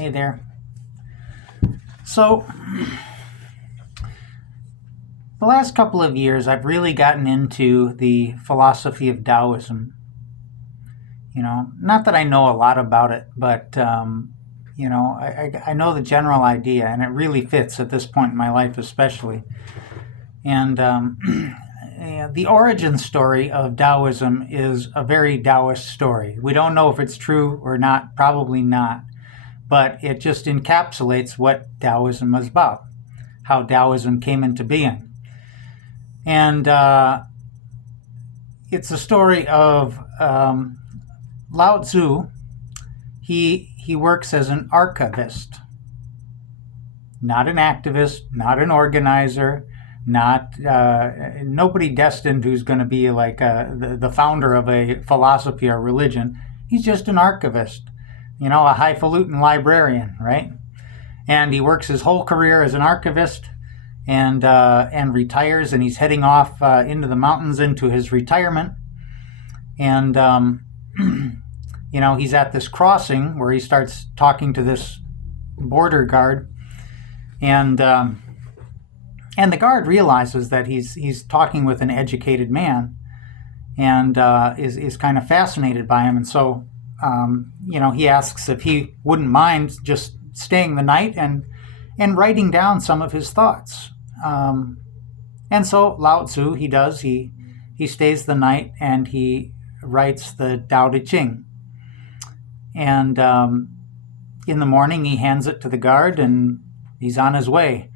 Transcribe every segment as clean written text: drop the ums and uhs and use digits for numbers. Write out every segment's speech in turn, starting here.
Hey there. So, the last couple of years, I've really gotten into the philosophy of Taoism. Not that I know a lot about it, but, I know the general idea, and it really fits at this point in my life, especially. And the origin story of Taoism is a very Taoist story. We don't know if it's true or not, probably not, but it just encapsulates what Taoism is about, how Taoism came into being. And it's a story of Lao Tzu. He works as an archivist, not an activist, not an organizer, not nobody destined who's going to be like the founder of a philosophy or religion. He's just an archivist, a highfalutin librarian, right? And he works his whole career as an archivist, and retires, and he's heading off into the mountains into his retirement. And he's at this crossing where he starts talking to this border guard, and the guard realizes that he's talking with an educated man, and is kind of fascinated by him. And so he asks if he wouldn't mind just staying the night and writing down some of his thoughts. And so Lao Tzu, he stays the night, and he writes the Tao Te Ching. And in the morning, he hands it to the guard, and he's on his way.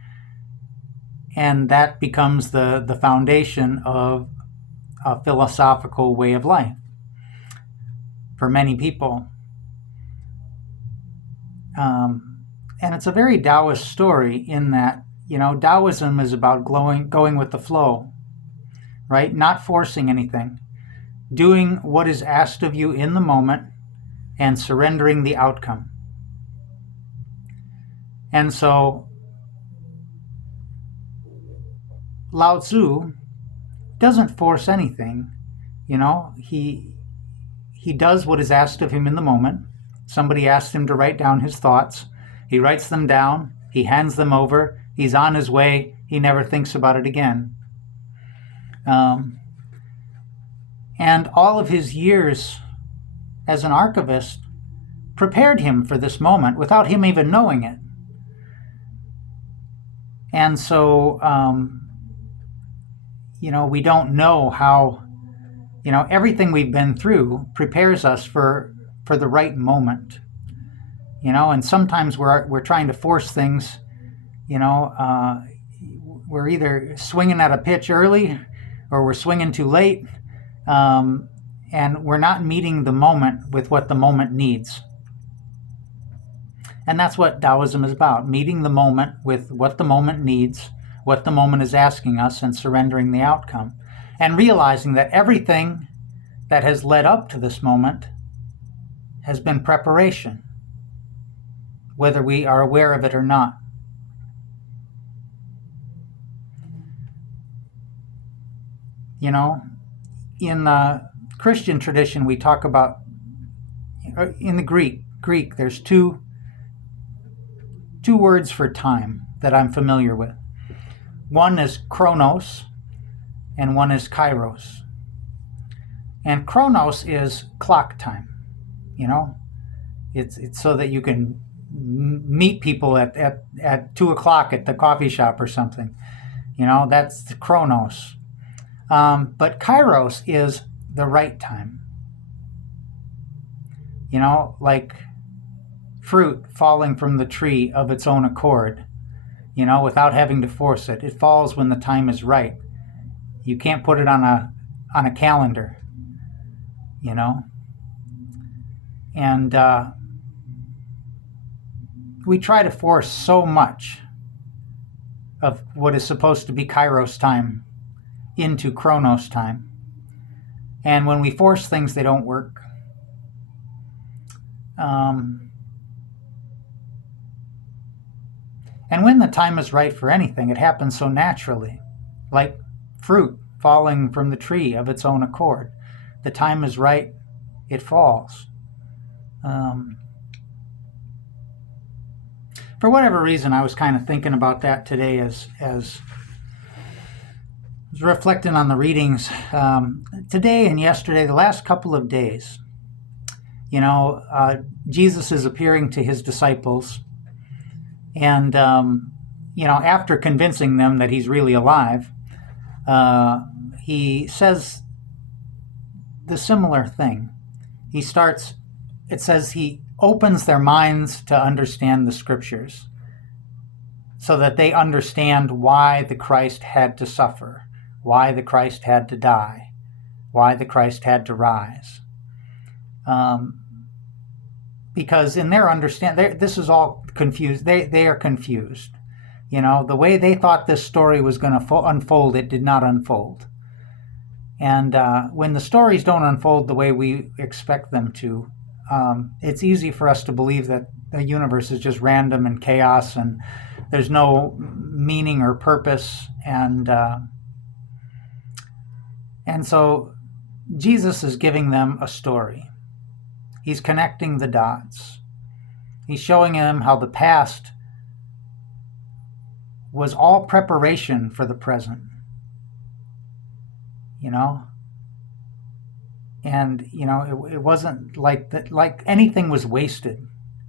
And that becomes the foundation of a philosophical way of life for many people. And it's a very Taoist story in that, Taoism is about going with the flow, right? Not forcing anything, doing what is asked of you in the moment, and surrendering the outcome. And so Lao Tzu doesn't force anything. He does what is asked of him in the moment. Somebody asks him to write down his thoughts. He writes them down. He hands them over. He's on his way. He never thinks about it again. And all of his years as an archivist prepared him for this moment without him even knowing it. And so, we don't know how, everything we've been through prepares us for the right moment. And sometimes we're trying to force things. We're either swinging at a pitch early, or we're swinging too late, and we're not meeting the moment with what the moment needs. And that's what Taoism is about, meeting the moment with what the moment needs, what the moment is asking us, and surrendering the outcome. And realizing that everything that has led up to this moment has been preparation, whether we are aware of it or not. In the Christian tradition, we talk about, in the Greek, there's two words for time that I'm familiar with. One is chronos, and one is kairos. And chronos is clock time. It's so that you can meet people at 2:00 at the coffee shop or something. That's the chronos. But kairos is the right time. Like fruit falling from the tree of its own accord, without having to force it. It falls when the time is right. You can't put it on a calendar, And we try to force so much of what is supposed to be kairos time into chronos time. And when we force things, they don't work. And when the time is right for anything, it happens so naturally, like fruit falling from the tree of its own accord. The time is right, it falls. for whatever reason, I was kind of thinking about that today as I was reflecting on the readings today and yesterday, the last couple of days. Jesus is appearing to his disciples, and after convincing them that he's really alive, he says the similar thing. It says he opens their minds to understand the scriptures so that they understand why the Christ had to suffer, why the Christ had to die, why the Christ had to rise. Because in their understanding, this is all confused. They are confused. The way they thought this story was going to unfold, it did not unfold. And when the stories don't unfold the way we expect them to, it's easy for us to believe that the universe is just random and chaos and there's no meaning or purpose. And so Jesus is giving them a story. He's connecting the dots. He's showing them how the past was all preparation for the present. And it wasn't like that, like anything was wasted.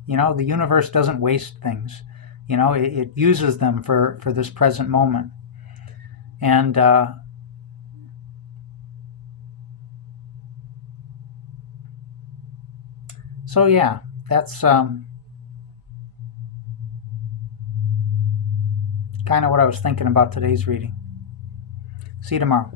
The universe doesn't waste things. It uses them for this present moment. And so yeah, that's kind of what I was thinking about today's reading. See you tomorrow.